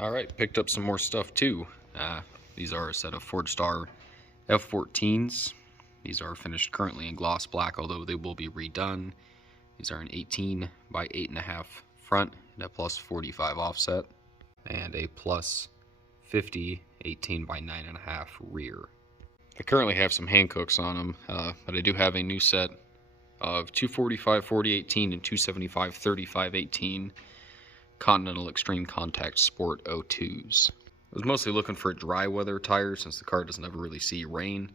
Alright, picked up some more stuff too. These are a set of Fordstar F14s. These are finished currently in gloss black, although they will be redone. These are an 18 by 8.5 front and a plus 45 offset, and a plus 50 18 by 9.5 rear. I currently have some Hancooks on them, but I do have a new set of 245 40/18 and 275 35/18 Continental Extreme Contact Sport 02s. I was mostly looking for a dry weather tire since the car doesn't ever really see rain.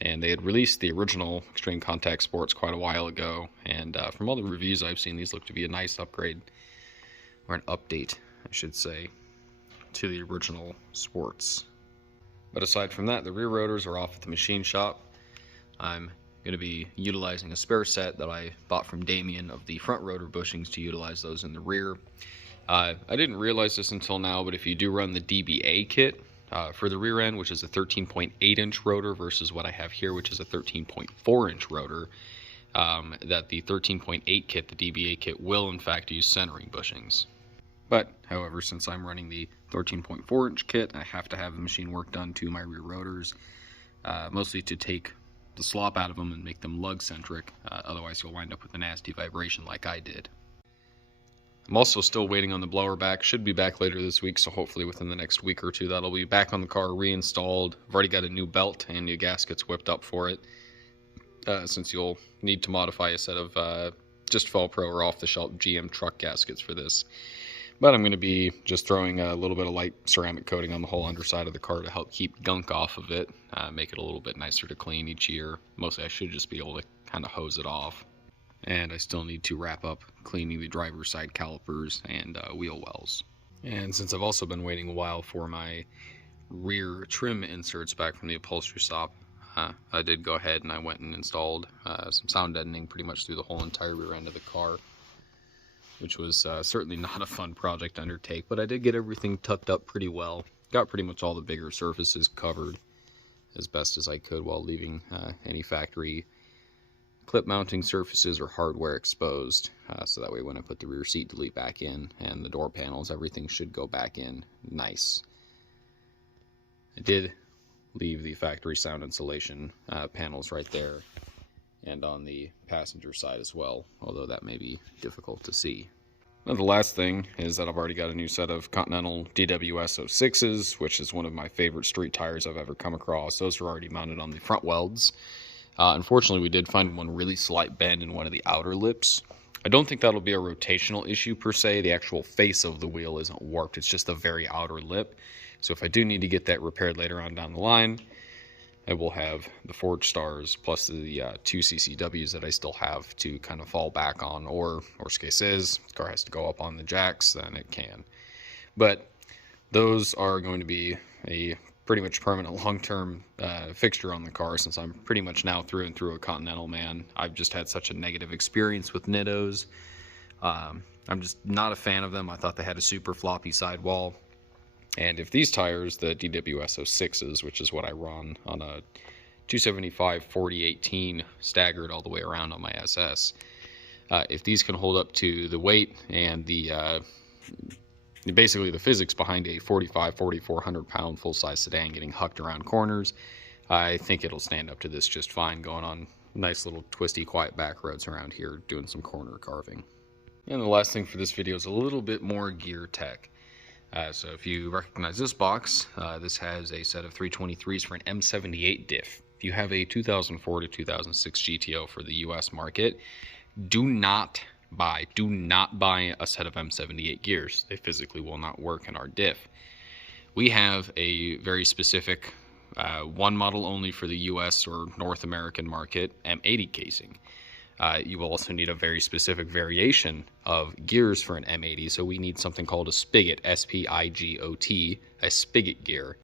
And they had released the original Extreme Contact Sports quite a while ago, and from all the reviews I've seen, these look to be a nice upgrade, or an update, I should say, to the original Sports. But aside from that, the rear rotors are off at the machine shop. I'm going to be utilizing a spare set that I bought from Damien of the front rotor bushings to utilize those in the rear. I didn't realize this until now, but if you do run the DBA kit for the rear end, which is a 13.8 inch rotor versus what I have here, which is a 13.4 inch rotor, that the 13.8 kit, the DBA kit, will in fact use centering bushings. But, however, since I'm running the 13.4 inch kit, I have to have the machine work done to my rear rotors, mostly to take the slop out of them and make them lug-centric. Otherwise you'll wind up with a nasty vibration like I did. I'm also still waiting on the blower back. Should be back later this week, so hopefully within the next week or two that'll be back on the car, reinstalled. I've already got a new belt and new gaskets whipped up for it, since you'll need to modify a set of just Fel-Pro or off-the-shelf GM truck gaskets for this. But I'm going to be just throwing a little bit of light ceramic coating on the whole underside of the car to help keep gunk off of it, make it a little bit nicer to clean each year. Mostly I should just be able to kind of hose it off. And I still need to wrap up cleaning the driver's side calipers and wheel wells. And since I've also been waiting a while for my rear trim inserts back from the upholstery shop, I did go ahead and I went and installed some sound deadening pretty much through the whole entire rear end of the car, which was certainly not a fun project to undertake, but I did get everything tucked up pretty well. Got pretty much all the bigger surfaces covered as best as I could while leaving any factory clip mounting surfaces or hardware exposed, so that way when I put the rear seat delete back in and the door panels, everything should go back in nice. I did leave the factory sound insulation panels right there and on the passenger side as well, although that may be difficult to see. Now, the last thing is that I've already got a new set of Continental DWS 06s, which is one of my favorite street tires I've ever come across. Those are already mounted on the front welds. Unfortunately, we did find one really slight bend in one of the outer lips. I don't think that'll be a rotational issue per se. The actual face of the wheel isn't warped, it's just the very outer lip. So if I do need to get that repaired later on down the line, I will have the Fordstars plus the 2 CCWs that I still have to kind of fall back on, or worst case is, the car has to go up on the jacks, then it can. But those are going to be a pretty much permanent long-term fixture on the car, since I'm pretty much now through and through a Continental man. I've just had such a negative experience with Nittos. I'm just not a fan of them. I thought they had a super floppy sidewall. And if these tires, the DWS 06s, which is what I run on a 275 40/18 staggered all the way around on my SS, if these can hold up to the weight and the basically the physics behind a 4,400 pound full-size sedan getting hucked around corners, I think it'll stand up to this just fine, going on nice little twisty quiet back roads around here doing some corner carving. And the last thing for this video is a little bit more gear tech. So if you recognize this box, this has a set of 323s for an M78 diff. If you have a 2004 to 2006 GTO for the US market, do not buy a set of M78 gears. They physically will not work in our diff. We have a very specific one model only for the US or North American market M80 casing. You will also need a very specific variation of gears for an M80, so we need something called a spigot, S-P-I-G-O-T, a spigot gear.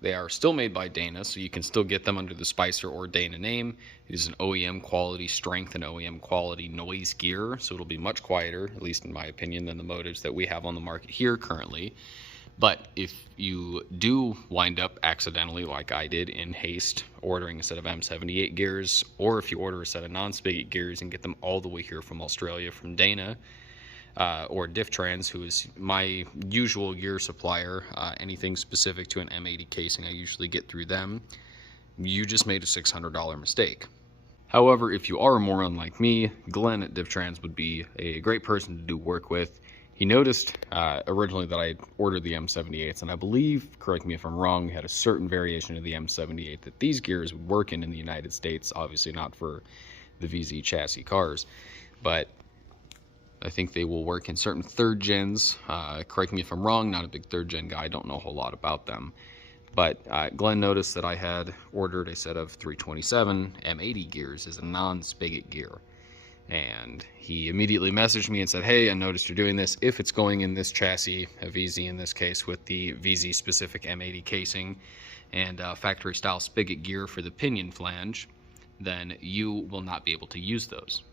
They are still made by Dana, so you can still get them under the Spicer or Dana name. It is an OEM quality strength and OEM quality noise gear, so it'll be much quieter, at least in my opinion, than the motives that we have on the market here currently. But if you do wind up accidentally, like I did in haste, ordering a set of M78 gears, or if you order a set of non-spigot gears and get them all the way here from Australia from Dana, or Difftrans, who is my usual gear supplier. Anything specific to an M80 casing, I usually get through them. You just made a $600 mistake. However, if you are a moron like me, Glenn at Difftrans would be a great person to do work with. He noticed originally that I ordered the M78s, and I believe, correct me if I'm wrong, we had a certain variation of the M78 that these gears would work in the United States, obviously not for the VZ chassis cars, but I think they will work in certain third gens. Correct me if I'm wrong, not a big third gen guy, don't know a whole lot about them. But Glenn noticed that I had ordered a set of 327 M80 gears as a non-spigot gear. And he immediately messaged me and said, hey, I noticed you're doing this. If it's going in this chassis, a VZ in this case, with the VZ specific M80 casing and factory style spigot gear for the pinion flange, then you will not be able to use those.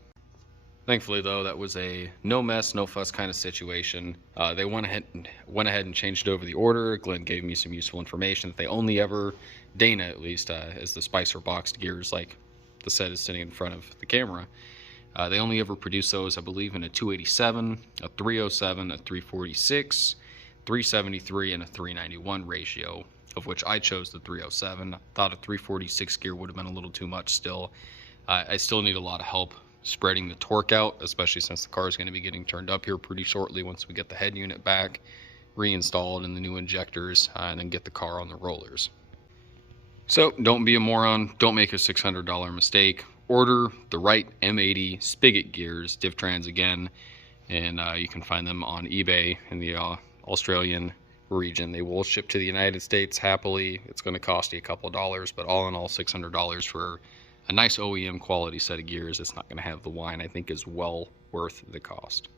Thankfully, though, that was a no mess, no fuss kind of situation. They went ahead and changed over the order. Glenn gave me some useful information that they only ever, Dana at least, as the Spicer boxed gears, like the set is sitting in front of the camera, they only ever produce those, I believe, in a 287, a 307, a 346, 373, and a 391 ratio, of which I chose the 307. I thought a 346 gear would have been a little too much still. I still need a lot of help spreading the torque out, especially since the car is going to be getting turned up here pretty shortly once we get the head unit back reinstalled and the new injectors, and then get the car on the rollers. So don't be a moron, don't make a $600 mistake. Order the right M80 spigot gears, Difftrans again, and you can find them on eBay in the Australian region. They will ship to the United States happily. It's going to cost you a couple of dollars, but all in all, $600 for a nice OEM quality set of gears. It's not going to have the whine. I think is well worth the cost.